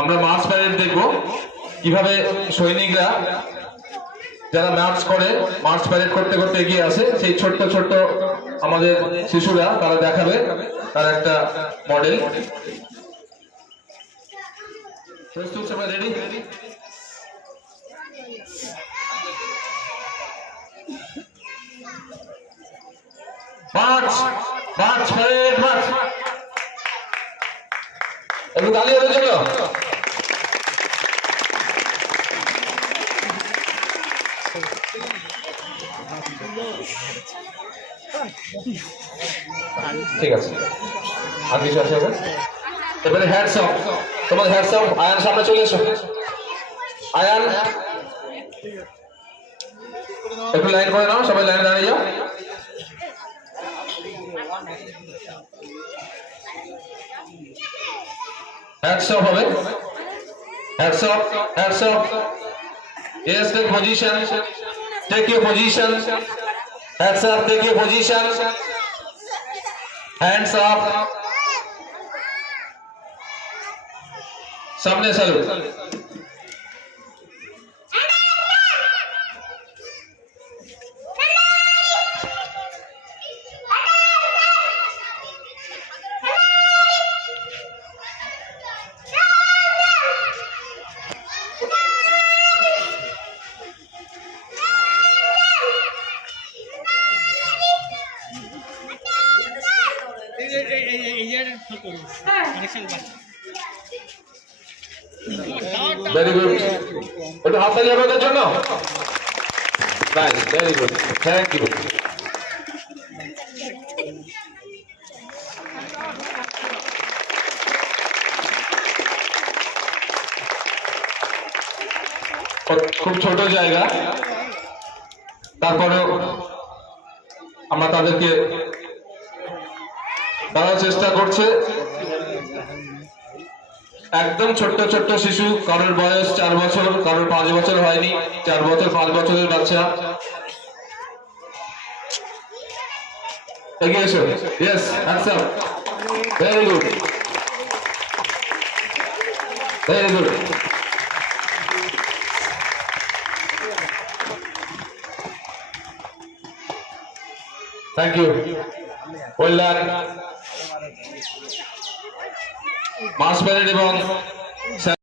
আমরা March parade দেখব কীভাবে সৈনিকরা যারা ম্যাচ করে মার্চ প্যারেড করতে করতে এগিয়ে আসে, সেই ছোট্ট ছোট্ট আমাদের শিশুরা তারা দেখাবে তার একটা model ready march march parade march একটু ওদের জন্য। ঠিক আছে। আর কিছু আছে এবার? অফ তোমার হ্যাটস অফ আয়ান সামনে চলে এসো। আয়ান। একটু লাইন করে নাও সবাই লাইনে দাঁড়িয়ে যাও। অফ হবে। Hats off hats off Yes, take position. Take. Hands up, take your position. Hands up. সামনে ভেরি গুড একটু হাত তালি আপনাদের জন্য? ভেরি গুড থ্যাংক ইউ খুব ছোট জায়গা। তারপরেও আমরা তাদেরকে দেওয়ার চেষ্টা করছে। একদম ছোট্ট ছোট্ট শিশু, কারোর বয়স চার বছর, কারোর পাঁচ বছর হয়নি, চার বছর, পাঁচ বছরের বাচ্চা। থ্যাংক ইউ ডান মাস এবং